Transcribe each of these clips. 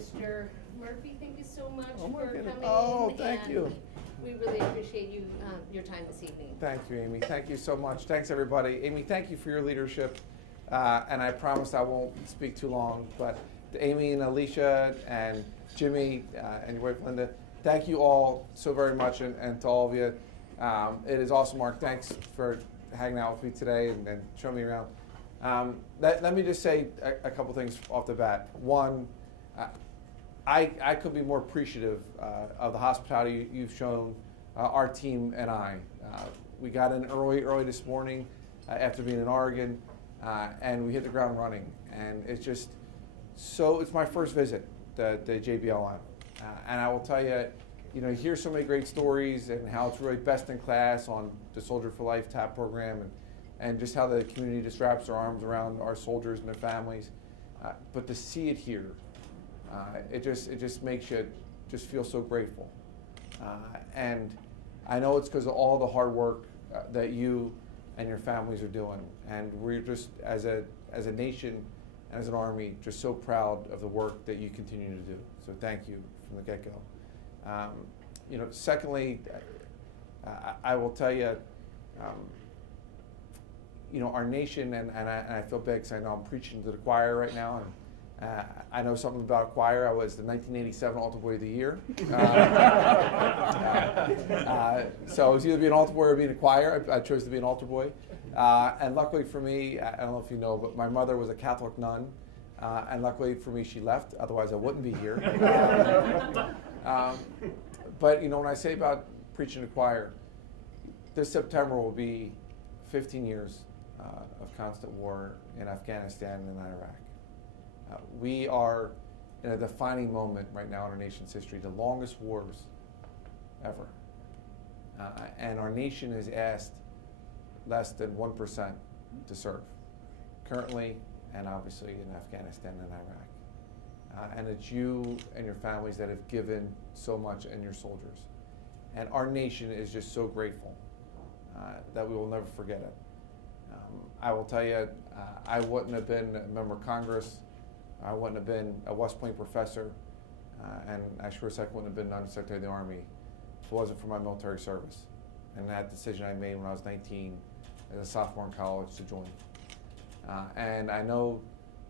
Mr. Murphy, thank you so much Oh, for coming. Oh, thank and you. We really appreciate you, your time this evening. Thank you, Amy. Thank you so much. Thanks, everybody. Amy, thank you for your leadership. And I promise I won't speak too long, but to Amy and Alicia and Jimmy and your wife, Linda, thank you all so very much, and to all of you. It is awesome, Mark. Thanks for hanging out with me today and showing me around. Let me just say a couple things off the bat. One, I could be more appreciative of the hospitality you've shown our team and I. We got in early this morning after being in Oregon, and we hit the ground running. And it's just it's my first visit to JBLM. And I will tell you, you hear so many great stories and how it's really best in class on the Soldier for Life TAP program, and just how the community just wraps their arms around our soldiers and their families. But to see it here, it just makes you just feel so grateful. And I know it's because of all the hard work that you and your families are doing. And we're just, as a nation and as an Army, just so proud of the work that you continue to do. So thank you from the get-go. Secondly, I will tell you, our nation, and I feel bad because I know I'm preaching to the choir right now, and I know something about a choir. I was the 1987 Altar Boy of the Year. So it was either being an altar boy or being a choir. I chose to be an altar boy. And luckily for me, I don't know if you know, but my mother was a Catholic nun. And luckily for me, she left. Otherwise, I wouldn't be here. But when I say about preaching to choir, this September will be 15 years of constant war in Afghanistan and Iraq. We are in a defining moment right now in our nation's history, the longest wars ever. And our nation has asked less than 1% to serve, currently and obviously in Afghanistan and Iraq. And it's you and your families that have given so much, and your soldiers. And our nation is just so grateful that we will never forget it. I will tell you, I wouldn't have been a member of Congress, I wouldn't have been a West Point professor, and I sure as heck wouldn't have been Undersecretary of the Army if it wasn't for my military service and that decision I made when I was 19 as a sophomore in college to join. And I know,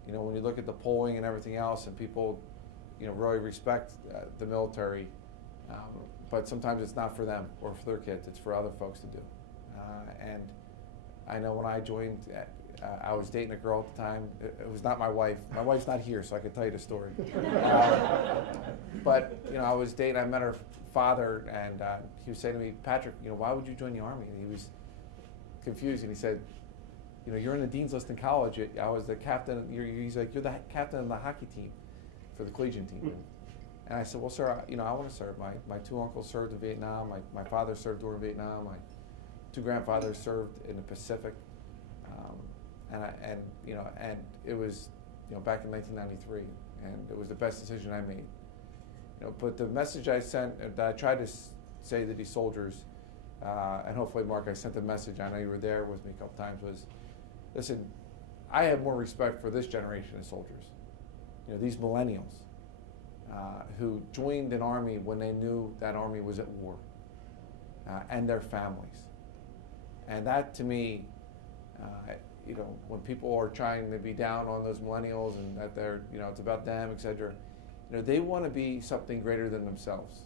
when you look at the polling and everything else, and people, really respect the military, but sometimes it's not for them or for their kids, it's for other folks to do. And I know when I joined, I was dating a girl at the time. It was not my wife. My wife's not here, so I can tell you the story. But I was dating. I met her father, and he was saying to me, "Patrick, why would you join the Army?" And he was confused, and he said, "You're in the dean's list in college. I was the captain." He's like, "You're the captain of the hockey team for the collegiate team." And I said, "Well, sir, I want to serve. My two uncles served in Vietnam. My father served during Vietnam. My two grandfathers served in the Pacific." And it was, back in 1993, and it was the best decision I made. But the message I sent, that I tried to say to these soldiers, and hopefully, Mark, I sent the message, I know you were there with me a couple times, was, listen, I have more respect for this generation of soldiers, these millennials, who joined an Army when they knew that Army was at war, and their families. And that, to me, when people are trying to be down on those millennials and that they're, it's about them, et cetera, they want to be something greater than themselves.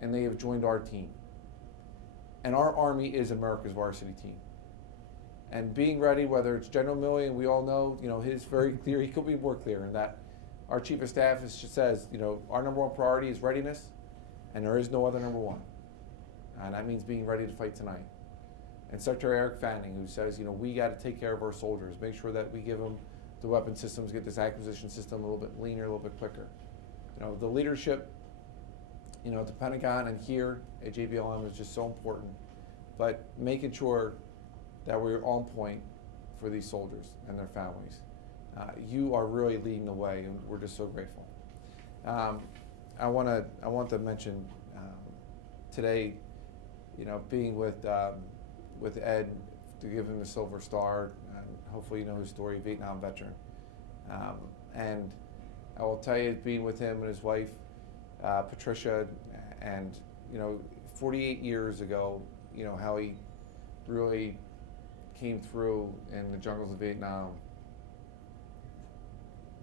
And they have joined our team. And our Army is America's varsity team. And being ready, whether it's General Milley, and we all know, his very clear, he could be more clear in that our Chief of Staff says, our number one priority is readiness, and there is no other number one. And that means being ready to fight tonight. And Secretary Eric Fanning, who says, we got to take care of our soldiers, make sure that we give them the weapon systems, get this acquisition system a little bit leaner, a little bit quicker. The leadership, at the Pentagon and here at JBLM is just so important. But making sure that we're on point for these soldiers and their families. You are really leading the way, and we're just so grateful. I want to mention today, being with Ed to give him the Silver Star, and hopefully you know his story, Vietnam veteran. And I will tell you, being with him and his wife, Patricia, and 48 years ago, how he really came through in the jungles of Vietnam,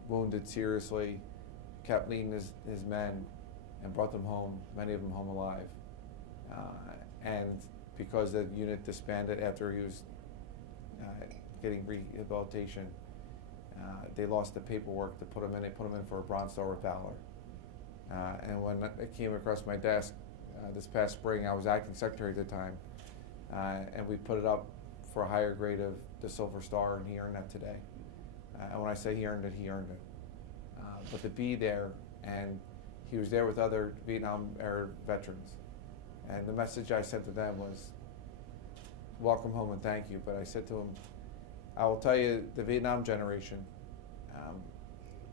wounded seriously, kept leading his men, and brought them home, many of them home alive. And because the unit disbanded after he was getting rehabilitation, they lost the paperwork to put him in. They put him in for a Bronze Star with Valor. And when it came across my desk this past spring, I was acting secretary at the time, and we put it up for a higher grade of the Silver Star, and he earned that today. And when I say he earned it, he earned it. But to be there, and he was there with other Vietnam-era veterans, and the message I sent to them was, welcome home and thank you. But I said to him, I will tell you, the Vietnam generation,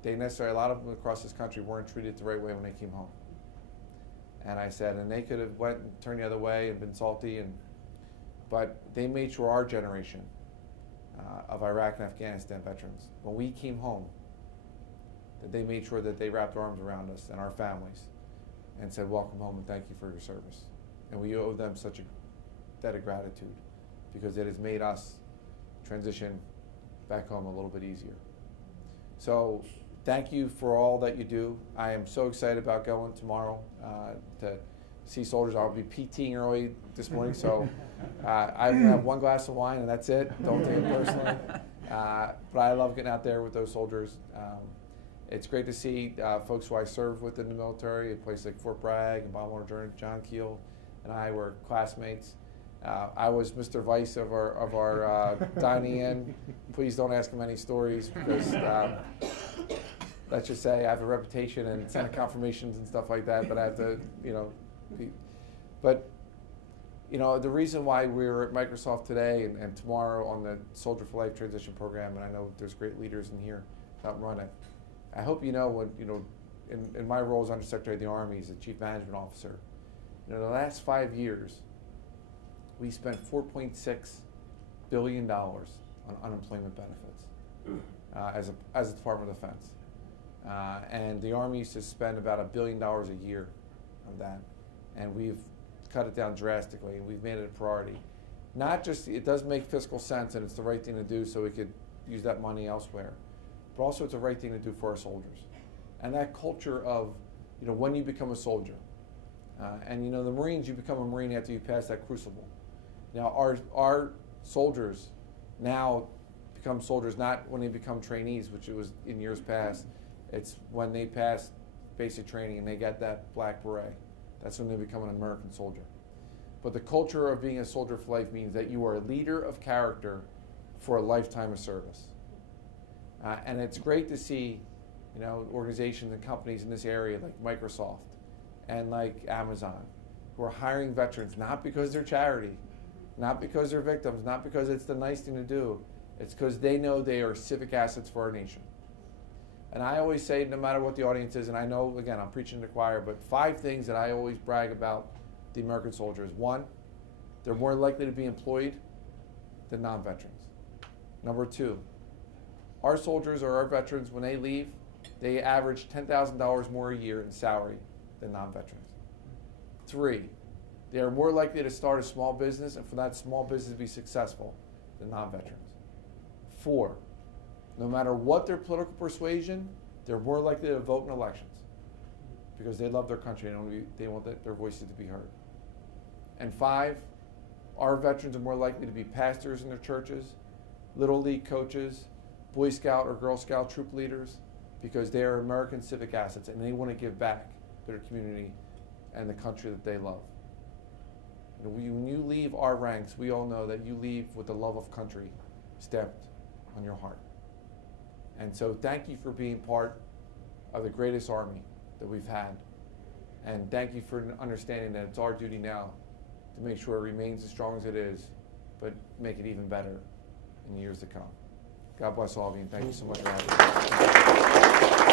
a lot of them across this country weren't treated the right way when they came home. And I said, and they could have went and turned the other way and been salty, but they made sure our generation of Iraq and Afghanistan veterans, when we came home, that they made sure that they wrapped arms around us and our families and said, welcome home and thank you for your service. And we owe them such a debt of gratitude, because it has made us transition back home a little bit easier. So thank you for all that you do. I am so excited about going tomorrow to see soldiers. I'll be PTing early this morning, so I'm going to have one glass of wine and that's it. Don't take it personally. But I love getting out there with those soldiers. It's great to see folks who I served with in the military at places like Fort Bragg and Bomb Journey. John Keel and I were classmates. I was Mr. Vice of our dining in. Please don't ask him any stories, because let's just say I have a reputation and Senate confirmations and stuff like that. But I have to, the reason why we're at Microsoft today and tomorrow on the Soldier for Life transition program, and I know there's great leaders in here that run it. I hope in my role as Undersecretary of the Army, as a Chief Management Officer, the last 5 years, we spent $4.6 billion on unemployment benefits as a Department of Defense. And the Army used to spend about $1 billion a year of that. And we've cut it down drastically, and we've made it a priority. Not just, it does make fiscal sense, and it's the right thing to do, so we could use that money elsewhere. But also it's the right thing to do for our soldiers. And that culture of, when you become a soldier, and the Marines, you become a Marine after you pass that crucible. Now our soldiers now become soldiers not when they become trainees, which it was in years past. It's when they pass basic training and they get that black beret. That's when they become an American soldier. But the culture of being a soldier for life means that you are a leader of character for a lifetime of service. And it's great to see, organizations and companies in this area like Microsoft and like Amazon, who are hiring veterans not because they're charity, not because they're victims, not because it's the nice thing to do. It's because they know they are civic assets for our nation. And I always say, no matter what the audience is, and I know, again, I'm preaching to the choir, but 5 things that I always brag about the American soldiers. 1, they're more likely to be employed than non-veterans. Number 2, our soldiers or our veterans, when they leave, they average $10,000 more a year in salary than non-veterans. 3, they are more likely to start a small business and for that small business to be successful than non-veterans. 4, no matter what their political persuasion, they're more likely to vote in elections because they love their country and they want their voices to be heard. And 5, our veterans are more likely to be pastors in their churches, Little League coaches, Boy Scout or Girl Scout troop leaders, because they are American civic assets and they want to give back to their community and the country that they love. When you leave our ranks, we all know that you leave with the love of country stamped on your heart. And so thank you for being part of the greatest Army that we've had. And thank you for understanding that it's our duty now to make sure it remains as strong as it is, but make it even better in years to come. God bless all of you, and thank you so much for having me.